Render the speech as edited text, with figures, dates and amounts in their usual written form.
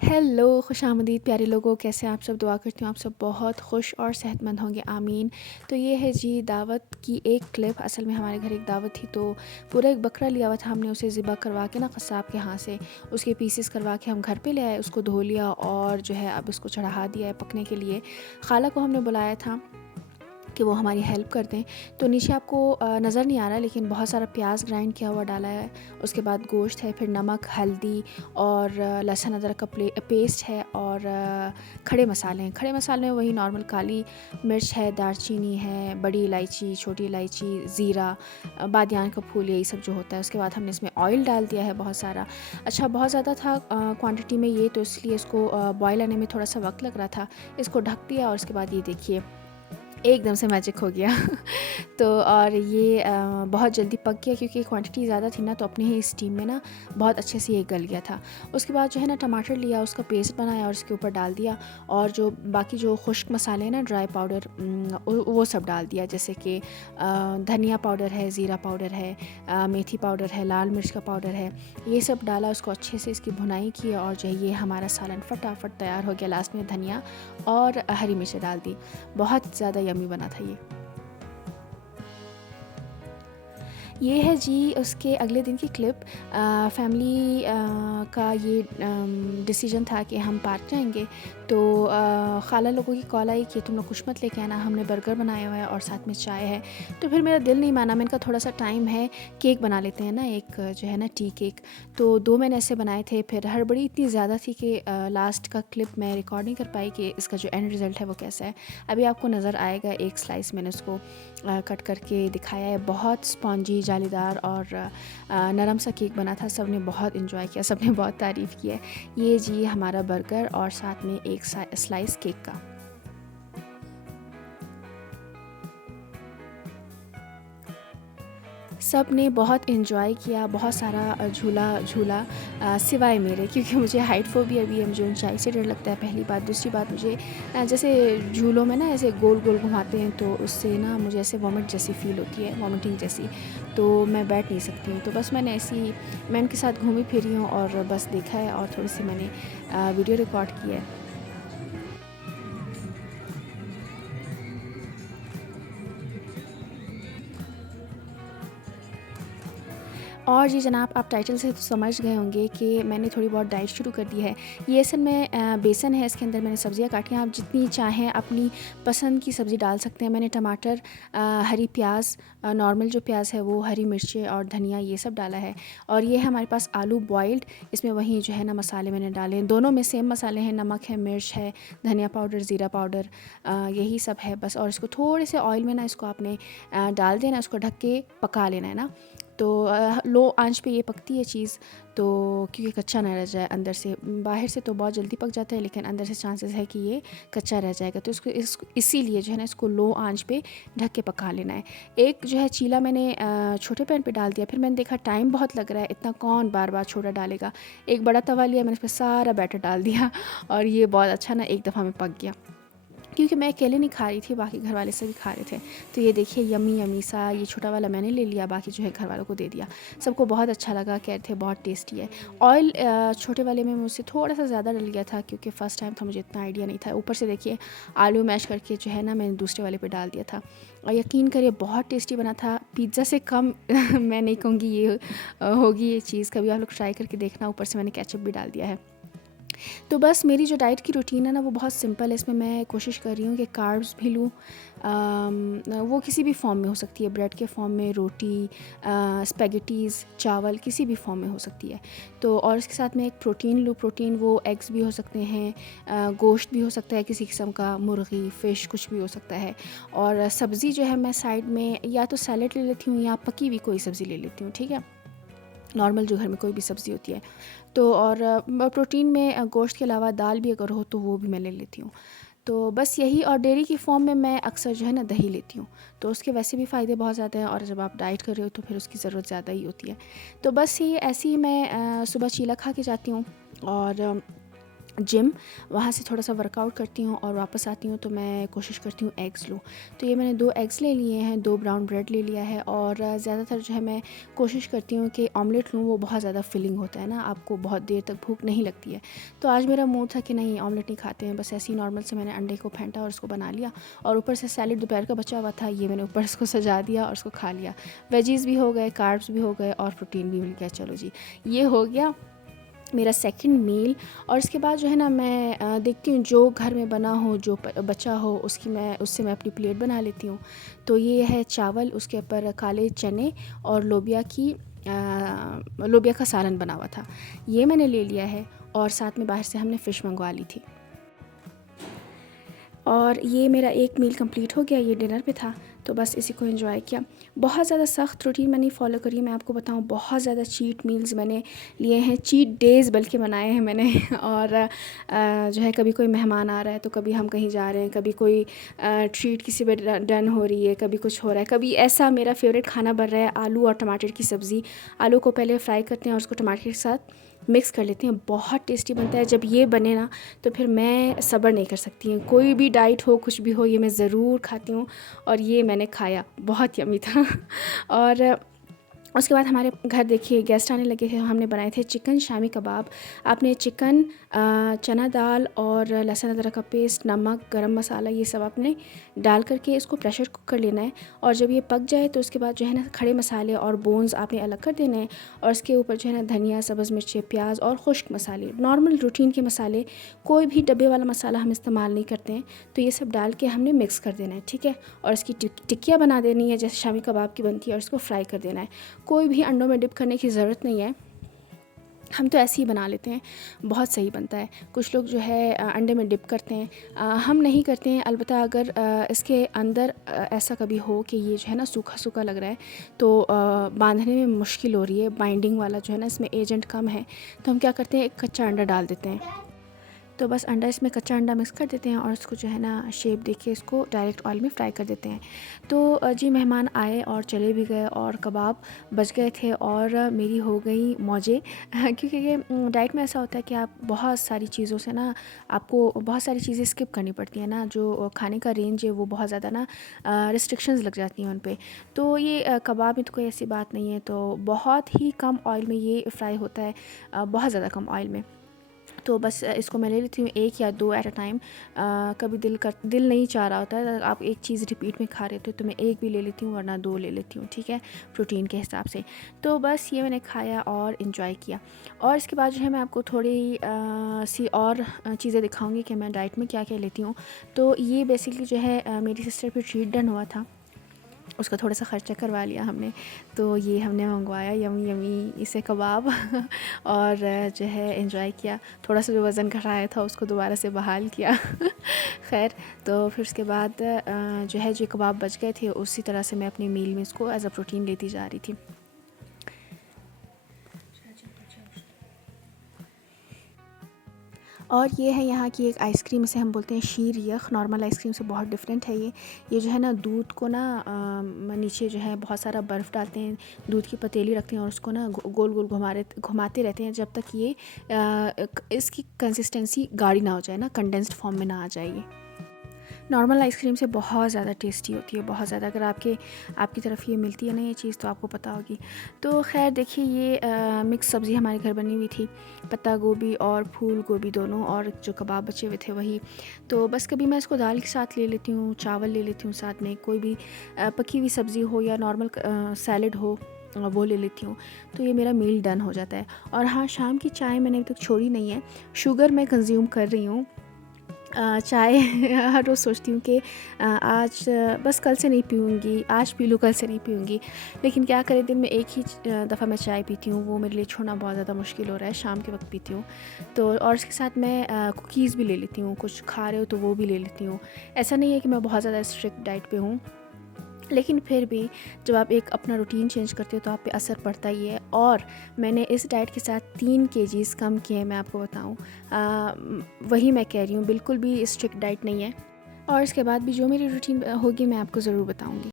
Hello, खुशामदीद प्यारे लोगों, कैसे हैं आप सब? दुआ करती हूँ आप सब बहुत खुश और सेहतमंद होंगे, आमीन। तो ये है जी दावत की एक क्लिप। असल में हमारे घर एक दावत थी, तो पूरा एक बकरा लिया हुआ था हमने। उसे ज़िबा करवा के ना कसाब के यहाँ से उसके पीसेस करवा के हम घर पे ले आए, उसको धो लिया और जो है अब इसको चढ़ा दिया है पकने के लिए। खाला को हमने बुलाया था कि वो हमारी हेल्प कर दें। तो नीचे आपको नज़र नहीं आ रहा, लेकिन बहुत सारा प्याज ग्राइंड किया हुआ डाला है। उसके बाद गोश्त है, फिर नमक, हल्दी और लहसुन अदरक का पेस्ट है और खड़े मसाले हैं। खड़े मसाले में वही नॉर्मल काली मिर्च है, दालचीनी है, बड़ी इलायची, छोटी इलायची, ज़ीरा, बादियान का फूल, यही सब जो होता है। उसके बाद हमने इसमें ऑयल डाल दिया है बहुत सारा। अच्छा, बहुत ज़्यादा था क्वांटिटी में ये, तो इसलिए इसको बॉयल आने में थोड़ा सा वक्त लग रहा था। इसको ढक दिया और उसके बाद ये देखिए एकदम से मैजिक हो गया। तो और ये बहुत जल्दी पक गया क्योंकि क्वांटिटी ज़्यादा थी ना, तो अपने ही स्टीम में ना बहुत अच्छे से ये गल गया था। उसके बाद जो है ना टमाटर लिया, उसका पेस्ट बनाया और उसके ऊपर डाल दिया। और जो बाकी जो खुश्क मसाले हैं ना, ड्राई पाउडर, वो सब डाल दिया। जैसे कि धनिया पाउडर है, ज़ीरा पाउडर है, मेथी पाउडर है, लाल मिर्च का पाउडर है, ये सब डाला। उसको अच्छे से इसकी भुनाई की और जो है ये हमारा सालन फटाफट तैयार हो गया। लास्ट में धनिया और हरी मिर्च डाल दी। बहुत ज़्यादा यमी बना था ये। ये है जी उसके अगले दिन की क्लिप। फैमिली का ये डिसीजन था कि हम पार्क जाएंगे। तो खाला लोगों की कॉल आई कि तुम लोग कुछ मत लेके आना, हमने बर्गर बनाया हुआ है और साथ में चाय है। तो फिर मेरा दिल नहीं माना, मैंने कहा थोड़ा सा टाइम है, केक बना लेते हैं ना, एक जो है ना टी केक। तो 2 मैंने ऐसे बनाए थे। फिर हड़बड़ी इतनी ज़्यादा थी कि लास्ट का क्लिप मैं रिकॉर्ड नहीं कर पाई कि इसका जो एंड रिज़ल्ट है वो कैसा है। अभी आपको नज़र आएगा, एक स्लाइस मैंने उसको कट करके दिखाया है। बहुत स्पॉन्जी, जालीदार और नरम सा केक बना था। सब ने बहुत इन्जॉय किया, सब ने बहुत तारीफ़ की है। ये जी हमारा बर्गर और साथ में एक स्लाइस केक का। सब ने बहुत इन्जॉय किया, बहुत सारा झूला झूला, सिवाय मेरे, क्योंकि मुझे हाइट फोबिया भी है, मुझे ऊंचाई से डर लगता है, पहली बात। दूसरी बात, मुझे जैसे झूलों में ना ऐसे गोल गोल घुमाते हैं, तो उससे ना मुझे ऐसे वॉमिट जैसी फ़ील होती है, वॉमिटिंग जैसी। तो मैं बैठ नहीं सकती हूँ। तो बस मैंने ऐसी, मैं उनके साथ घूमी फिरी हूँ और बस देखा है और थोड़ी सी मैंने वीडियो रिकॉर्ड की है। और जी जनाब, आप टाइटल से तो समझ गए होंगे कि मैंने थोड़ी बहुत डाइट शुरू कर दी है। ये असल में बेसन है, इसके अंदर मैंने सब्जियां काटी हैं। आप जितनी चाहें अपनी पसंद की सब्ज़ी डाल सकते हैं। मैंने टमाटर, हरी प्याज, नॉर्मल जो प्याज है वो, हरी मिर्चें और धनिया, ये सब डाला है। और ये है हमारे पास आलू बॉइल्ड। इसमें वही जो है ना मसाले मैंने डाले हैं, दोनों में सेम मसाले हैं, नमक है, मिर्च है, धनिया पाउडर, ज़ीरा पाउडर, यही सब है बस। और इसको थोड़े से ऑयल में ना इसको आपने डाल देना, उसको ढक के पका लेना है ना। तो लो आंच पे ये पकती है चीज़, तो क्योंकि कच्चा ना रह जाए अंदर से। बाहर से तो बहुत जल्दी पक जाता है, लेकिन अंदर से चांसेस है कि ये कच्चा रह जाएगा। तो इसको इसीलिए जो है ना इसको लो आंच पे ढक के पका लेना है। एक जो है चीला मैंने छोटे पैन पे डाल दिया। फिर मैंने देखा टाइम बहुत लग रहा है, इतना कौन बार बार छोटा डालेगा। एक बड़ा तवा लिया, मैंने उस पर सारा बैटर डाल दिया और ये बहुत अच्छा ना एक दफ़ा में पक गया। क्योंकि मैं अकेले नहीं खा रही थी, बाकी घर वाले सभी खा रहे थे। तो ये देखिए यमी यमी सा, ये छोटा वाला मैंने ले लिया, बाकी जो है घर वालों को दे दिया। सबको बहुत अच्छा लगा, कह रहे थे बहुत टेस्टी है। ऑयल छोटे वाले में मुझसे थोड़ा सा ज़्यादा डल गया था, क्योंकि फ़र्स्ट टाइम था, मुझे इतना आइडिया नहीं था। ऊपर से देखिए आलू मैश करके जो है ना मैंने दूसरे वाले पे डाल दिया था। और यकीन करिए बहुत टेस्टी बना था, पिज़्ज़ा से कम मैं नहीं कहूँगी ये होगी ये चीज़। कभी आप लोग ट्राई करके देखना। ऊपर से मैंने केचप भी डाल दिया है। तो बस मेरी जो डाइट की रूटीन है ना वो बहुत सिंपल है। इसमें मैं कोशिश कर रही हूँ कि कार्ब्स भी लूँ, वो किसी भी फॉर्म में हो सकती है, ब्रेड के फॉर्म में, रोटी, स्पेगेटीज़, चावल, किसी भी फॉर्म में हो सकती है। तो और इसके साथ में एक प्रोटीन लूँ। प्रोटीन वो एग्स भी हो सकते हैं, गोश्त भी हो सकता है किसी किस्म का, मुर्गी, फ़िश, कुछ भी हो सकता है। और सब्ज़ी जो है मैं साइड में या तो सैलड ले लेती हूँ या पकी हुई कोई सब्ज़ी ले लेती हूँ, ठीक है, नॉर्मल जो घर में कोई भी सब्ज़ी होती है। तो और प्रोटीन में गोश्त के अलावा दाल भी अगर हो तो वो भी मैं ले लेती हूँ। तो बस यही। और डेयरी की फॉर्म में मैं अक्सर जो है ना दही लेती हूँ, तो उसके वैसे भी फ़ायदे बहुत ज़्यादा हैं, और जब आप डाइट कर रहे हो तो फिर उसकी ज़रूरत ज़्यादा ही होती है। तो बस ये ऐसे ही मैं सुबह चीला खा के जाती हूँ। और जिम, वहाँ से थोड़ा सा वर्कआउट करती हूँ और वापस आती हूँ तो मैं कोशिश करती हूँ एग्स लूँ। तो ये मैंने 2 एग्स ले लिए हैं, 2 ब्राउन ब्रेड ले लिया है और ज़्यादातर जो है मैं कोशिश करती हूँ कि ऑमलेट लूँ, वो बहुत ज़्यादा फिलिंग होता है ना, आपको बहुत देर तक भूख नहीं लगती है। तो आज मेरा मूड था कि नहीं ऑमलेट नहीं खाते हैं, बस ऐसे ही नॉर्मल से मैंने अंडे को फेंटा और उसको बना लिया और ऊपर से सैलेड दोपहर का बचा हुआ था, ये मैंने ऊपर उसको सजा दिया और उसको खा लिया। वेजीज़ भी हो गए, कार्ब्स भी हो गए और प्रोटीन भी मिल गया। चलो जी, ये हो गया मेरा सेकंड मील। और इसके बाद जो है ना मैं देखती हूँ जो घर में बना हो, जो बचा हो उससे मैं अपनी प्लेट बना लेती हूँ। तो ये है चावल, उसके ऊपर काले चने और लोबिया का सालन बना हुआ था, ये मैंने ले लिया है। और साथ में बाहर से हमने फ़िश मंगवा ली थी। और ये मेरा एक मील कंप्लीट हो गया, ये डिनर पे था, तो बस इसी को एंजॉय किया। बहुत ज़्यादा सख्त रूटीन मैंने फॉलो करी, मैं आपको बताऊं, बहुत ज़्यादा चीट मील्स मैंने लिए हैं, चीट डेज़ बल्कि मनाए हैं मैंने। और जो है कभी कोई मेहमान आ रहा है तो कभी हम कहीं जा रहे हैं, कभी कोई ट्रीट किसी पे डन हो रही है, कभी कुछ हो रहा है, कभी ऐसा मेरा फेवरेट खाना बन रहा है आलू और टमाटर की सब्ज़ी। आलू को पहले फ्राई करते हैं और उसको टमाटर के साथ मिक्स कर लेते हैं, बहुत टेस्टी बनता है। जब ये बने ना तो फिर मैं सब्र नहीं कर सकती हूँ, कोई भी डाइट हो कुछ भी हो ये मैं ज़रूर खाती हूँ। और ये मैंने खाया, बहुत यम्मी था। और उसके बाद हमारे घर देखिए गेस्ट आने लगे थे, हमने बनाए थे चिकन शामी कबाब। आपने चिकन, चना दाल और लहसुन अदरक का पेस्ट, नमक, गरम मसाला, ये सब आपने डाल करके इसको प्रेशर कुक कर लेना है। और जब ये पक जाए तो उसके बाद जो है ना खड़े मसाले और बोन्स आपने अलग कर देने हैं और उसके ऊपर जो है ना धनिया, सब्ज़ मिर्चें, प्याज और खुश्क मसाले, नॉर्मल रूटीन के मसाले, कोई भी डब्बे वाला मसाला हम इस्तेमाल नहीं करते हैं। तो ये सब डाल के हमने मिक्स कर देना है, ठीक है। और इसकी टिक्कियाँ बना देनी है जैसे शामी कबाब की बनती है, और इसको फ्राई कर देना है। कोई भी अंडों में डिप करने की ज़रूरत नहीं है, हम तो ऐसे ही बना लेते हैं, बहुत सही बनता है। कुछ लोग जो है अंडे में डिप करते हैं, हम नहीं करते हैं। अलबत्ता अगर इसके अंदर ऐसा कभी हो कि ये जो है ना सूखा सूखा लग रहा है तो बांधने में मुश्किल हो रही है, बाइंडिंग वाला जो है ना इसमें एजेंट कम है, तो हम क्या करते हैं एक कच्चा अंडा डाल देते हैं। तो बस अंडा, इसमें कच्चा अंडा मिक्स कर देते हैं और उसको जो है ना शेप देके इसको डायरेक्ट ऑयल में फ्राई कर देते हैं। तो जी मेहमान आए और चले भी गए और कबाब बच गए थे और मेरी हो गई मौजें। क्योंकि ये डाइट में ऐसा होता है कि आप बहुत सारी चीज़ों से ना, आपको बहुत सारी चीज़ें स्किप करनी पड़ती हैं ना, जो खाने का रेंज है वो बहुत ज़्यादा ना रिस्ट्रिक्शंस लग जाती हैं उन पे। तो ये कबाब में तो कोई ऐसी बात नहीं है, तो बहुत ही कम ऑयल में ये फ्राई होता है, बहुत ज़्यादा कम ऑयल में। तो बस इसको मैं ले लेती हूँ 1 या 2 एट अ टाइम। कभी दिल नहीं चाह रहा होता है, अगर आप एक चीज़ रिपीट में खा रहे हो तो मैं 1 भी ले लेती हूँ वरना 2 ले लेती हूँ, ठीक है, प्रोटीन के हिसाब से। तो बस ये मैंने खाया और इन्जॉय किया। और इसके बाद जो है मैं आपको थोड़ी सी और चीज़ें दिखाऊंगी कि मैं डाइट में क्या क्या लेती हूँ। तो ये बेसिकली जो है मेरी सिस्टर पे ट्रीट डन हुआ था, उसका थोड़ा सा ख़र्चा करवा लिया हमने। तो ये हमने मंगवाया यमी यमी इसे कबाब और जो है एंजॉय किया। थोड़ा सा जो वज़न घटाया था उसको दोबारा से बहाल किया। खैर, तो फिर उसके बाद जो है जो कबाब बच गए थे उसी तरह से मैं अपनी मील में इसको एज़ अ प्रोटीन लेती जा रही थी। और ये है यहाँ की एक आइसक्रीम, इसे हम बोलते हैं शीर यख, नॉर्मल आइसक्रीम से बहुत डिफरेंट है ये जो है ना दूध को ना नीचे जो है बहुत सारा बर्फ़ डालते हैं, दूध की पतीली रखते हैं और उसको ना गोल गोल घुमाते रहते हैं जब तक ये इसकी कंसिस्टेंसी गाढ़ी ना हो जाए ना, कंडेंस्ड फॉर्म में ना आ जाए। ये नॉर्मल आइसक्रीम से बहुत ज़्यादा टेस्टी होती है, बहुत ज़्यादा। अगर आपकी तरफ ये मिलती है ना ये चीज़ तो आपको पता होगी। तो खैर देखिए ये मिक्स सब्ज़ी हमारे घर बनी हुई थी, पत्ता गोभी और फूल गोभी दोनों, और जो कबाब बचे हुए थे वही। तो बस कभी मैं इसको दाल के साथ ले लेती हूँ, चावल ले लेती हूँ साथ में, कोई भी पकी हुई सब्ज़ी हो या नॉर्मल सैलड हो वो ले लेती हूँ। तो ये मेरा मील डन हो जाता है। और हाँ, शाम की चाय मैंने अभी तक छोड़ी नहीं है, शुगर मैं कंज्यूम कर रही हूँ। चाय हर रोज़ सोचती हूँ कि आज बस कल से नहीं पीऊँगी, आज पी लूँ कल से नहीं पीऊँगी, लेकिन क्या करें, दिन में एक ही दफ़ा मैं चाय पीती हूँ, वो मेरे लिए छोड़ना बहुत ज़्यादा मुश्किल हो रहा है, शाम के वक्त पीती हूँ। तो और इसके साथ मैं कुकीज़ भी ले लेती हूँ, कुछ खा रहे हो तो वो भी ले लेती हूँ। ऐसा नहीं है कि मैं बहुत ज़्यादा स्ट्रिक्ट डाइट पे हूँ, लेकिन फिर भी जब आप एक अपना रूटीन चेंज करते हो तो आप पे असर पड़ता ही है। और मैंने इस डाइट के साथ 3 केजीज़ कम किए हैं, मैं आपको बताऊं। वही मैं कह रही हूँ, बिल्कुल भी स्ट्रिक्ट डाइट नहीं है। और इसके बाद भी जो मेरी रूटीन होगी मैं आपको ज़रूर बताऊंगी।